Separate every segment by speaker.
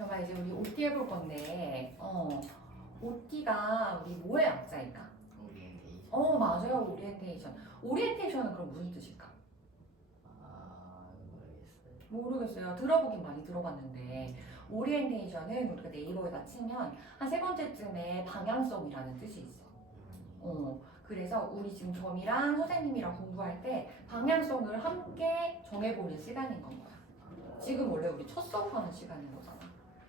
Speaker 1: 그러면 이제 우리 OT 해볼 건데, 어, OT가 우리 뭐의 약자일까?
Speaker 2: 오리엔테이션
Speaker 1: 어, 맞아요. 오리엔테이션. 오리엔테이션은 그럼 무슨 뜻일까?
Speaker 2: 아 모르겠어요
Speaker 1: 모르겠어요. 들어보긴 많이 들어봤는데, 오리엔테이션은 우리가 네이버에다 치면 한 세 번째쯤에 방향성이라는 뜻이 있어. 어, 그래서 우리 지금 점이랑 선생님이랑 공부할 때 방향성을 함께 정해보는 시간인 건 거야. 지금 원래 우리 첫 수업하는 시간인 거잖아.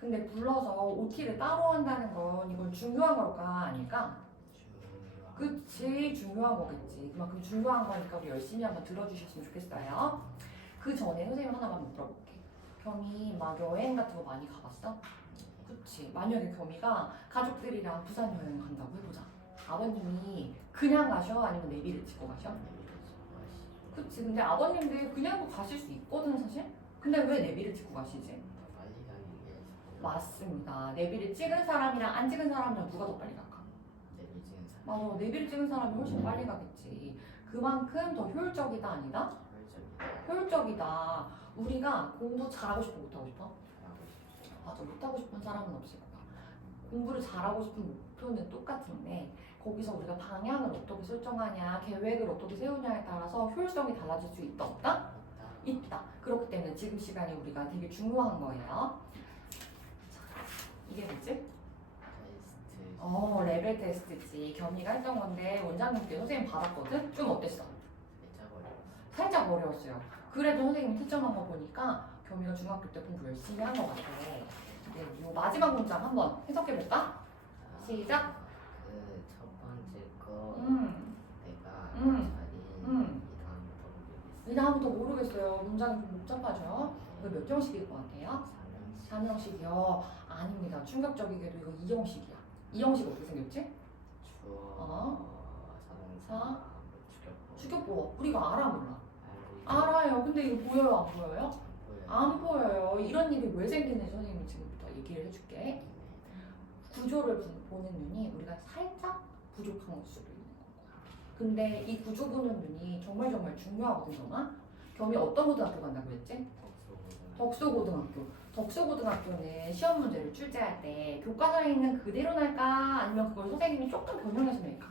Speaker 1: 근데 불러서 OT를 따로 한다는 건 이건 중요한 걸까 아닐까?
Speaker 2: 중요한
Speaker 1: 그치 중요한 거겠지. 그만큼 중요한 거니까 우리 열심히 한번 들어주셨으면 좋겠어요. 그 전에 선생님 하나만 물어볼게. 겸이 막 여행 같은 거 많이 가봤어? 그치. 만약에 겸이가 가족들이랑 부산 여행 간다고 해보자. 아버님이 그냥 가셔? 아니면 내비를 찍고 가셔? 그치. 근데 아버님들 그냥도 가실 수 있거든 사실. 근데 왜 내비를 찍고 가시지? 맞습니다. 내비를 찍은 사람이랑 안 찍은 사람이랑 누가 더 빨리 갈까?
Speaker 2: 내비 찍은 사람
Speaker 1: 맞아. 내비를 찍은 사람이 훨씬 빨리 가겠지. 그만큼 더 효율적이다 아니다? 효율적이다. 우리가 공부 잘하고 싶어 못하고 싶어? 맞아. 못하고 싶은 사람은 없을 거야. 공부를 잘하고 싶은 목표는 똑같은데 거기서 우리가 방향을 어떻게 설정하냐, 계획을 어떻게 세우냐에 따라서 효율성이 달라질 수 있다 없다? 있다. 그렇기 때문에 지금 시간이 우리가 되게 중요한 거예요. 자, 이게 뭐지?
Speaker 2: 테스트
Speaker 1: 어, 레벨 테스트지. 겸이가 했던 건데 원장님께 선생님 받았거든? 좀 어땠어?
Speaker 2: 살짝 어려웠어
Speaker 1: 살짝 어려웠어요. 그래도 선생님이 채점한 거 보니까 겸이가 중학교 때 공부 열심히 한 것 같아. 네, 요 마지막 문장 한번 해석해볼까? 시작.
Speaker 2: 그첫 번째 거
Speaker 1: 음,
Speaker 2: 내가
Speaker 1: 음,
Speaker 2: 자리
Speaker 1: 음. 이이 다음부터 모르겠어요. 문장이 좀 복잡하죠? 이거 몇 형식일 것 같아요?
Speaker 2: 삼형식
Speaker 1: 3형식이요? 아닙니다. 충격적이게도 이거 2형식이야. 2형식 어떻게 생겼지?
Speaker 2: 어? 추격보
Speaker 1: 추격보. 우리가 알아 몰라? 알아요. 근데 이거 보여요? 안 보여요? 안 보여요. 이런 일이 왜 생기는지 선생님이 지금부터 얘기를 해줄게. 구조를 보- 보는 눈이 우리가 살짝 부족한 걸 수도 있는 거야. 근데 이 구조 보는 눈이 정말 정말 중요하거든, 정아. 겸이 어떤 고등학교 간다고 그랬지?
Speaker 2: 덕소고등
Speaker 1: 덕수고등학교. 덕수고등학교는 시험 문제를 출제할 때 교과서에 있는 그대로 날까 아니면 그걸 선생님이 조금 변형해서 낼까?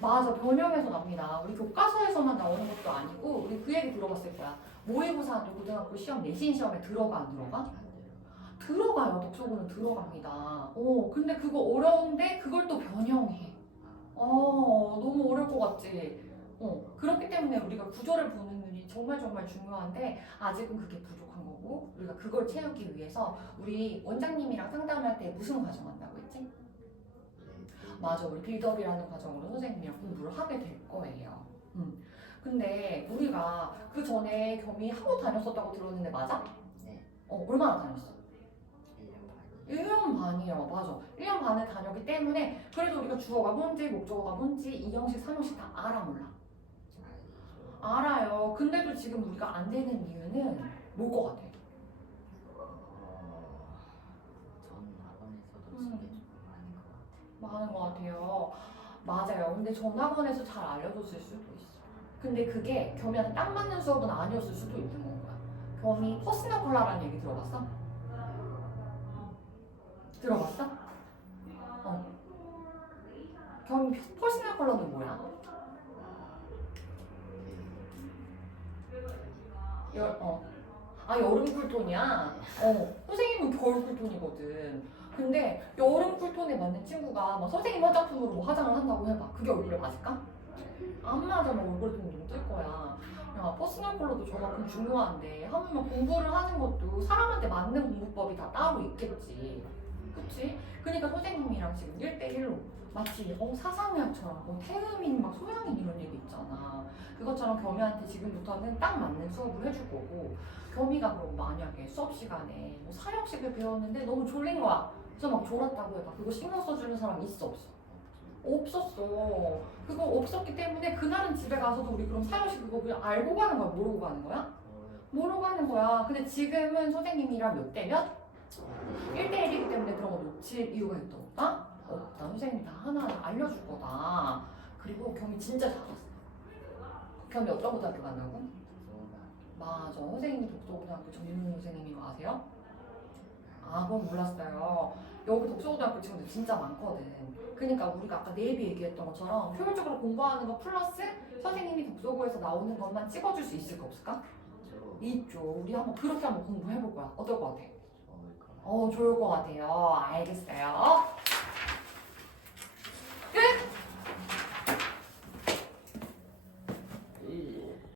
Speaker 1: 맞아, 변형해서 납니다. 우리 교과서에서만 나오는 것도 아니고 우리 그 얘기 들어봤을 거야. 모의고사도 고등학교 시험 내신 시험에 들어가 안 들어가? 들어가요. 독서고는 들어갑니다. 어, 근데 그거 어려운데 그걸 또 변형해. 어, 너무 어려울 것 같지? 어, 그렇기 때문에 우리가 구조를 보는 눈이 정말 정말 중요한데 아직은 그게 부족한 거고 우리가 그걸 채우기 위해서 우리 원장님이랑 상담할 때 무슨 과정 한다고 했지? 맞아, 우리 빌드업이라는 과정으로 선생님이랑 공부를 하게 될 거예요. 음. 근데 우리가 그 전에 겸이 하고 다녔었다고 들었는데 맞아?
Speaker 2: 네.
Speaker 1: 어, 얼마나 다녔어?
Speaker 2: 1년 반이
Speaker 1: 1년 반이요. 맞아. 1년 반을 다녔기 때문에 그래도 우리가 주어가 뭔지 목적어가 뭔지 이 형식, 삼 형식 다 알아 몰라. 근데도 지금 우리가 안 되는 이유는 뭘것 같아?
Speaker 2: 어, 전 학원에서도
Speaker 1: 음.
Speaker 2: 조금 많은 것 같아요
Speaker 1: 많은 것 같아요. 맞아요. 근데 전학원에서 잘 알려줬을 수도 있어. 근데 그게 겸이한테 딱 맞는 수업은 아니었을 수도 있는 거야. 겸이 퍼스널 컬러라는 얘기 들어봤어? 들어봤어? 어. 겸 퍼스널 컬러는 뭐야? 여, 어. 아 여름 쿨톤이야. 어. 선생님은 겨울 쿨톤이거든. 근데 여름 쿨톤에 맞는 친구가 막 선생님 화장품으로 뭐 화장을 한다고 해봐. 그게 얼굴에 맞을까? 안 맞아. 막 얼굴에 좀뜰 거야. 야, 퍼스널 컬러도 저만큼 중요한데 하물며 공부를 하는 것도 사람한테 맞는 공부법이 다 따로 있겠지. 그치? 그러니까 선생님이랑 지금 1대1로 마치 어, 사상의학처럼 뭐 태음인 막 소양인 이런 얘기 있잖아. 그것처럼 겸이한테 지금부터는 딱 맞는 수업을 해줄 거고 겸이가 그럼 만약에 수업 시간에 뭐 사형식을 배웠는데 너무 졸린 거야. 그래서 막 졸았다고 해봐. 그거 신경 써주는 사람 있어 없어? 없었어. 그거 없었기 때문에 그날은 집에 가서도 우리 그럼 사형식 그거 그냥 알고 가는 거야? 모르고 가는 거야? 모르고 가는 거야. 근데 지금은 선생님이랑 몇 대 몇? 1대1이기 때문에 그런 거 놓칠 이유가 있다 없다? 없다. 선생님이 다 하나하나 알려줄 거다. 그리고 경이 진짜 작았어. 경이 어떤 고등학교 만나고? 맞아. 선생님이 독서고등학교 정윤호 선생님인 거 아세요? 아, 그건 몰랐어요. 여기 독서고등학교 친구들 진짜 많거든. 그러니까 우리가 아까 네이비 얘기했던 것처럼 효율적으로 공부하는 거 플러스 선생님이 독서고에서 나오는 것만 찍어줄 수 있을 거 없을까?
Speaker 2: 그렇죠.
Speaker 1: 있죠. 우리 한번 그렇게 한번 공부해볼 거야. 어떨 것 같아? 어, 좋을 것 같아요. 알겠어요.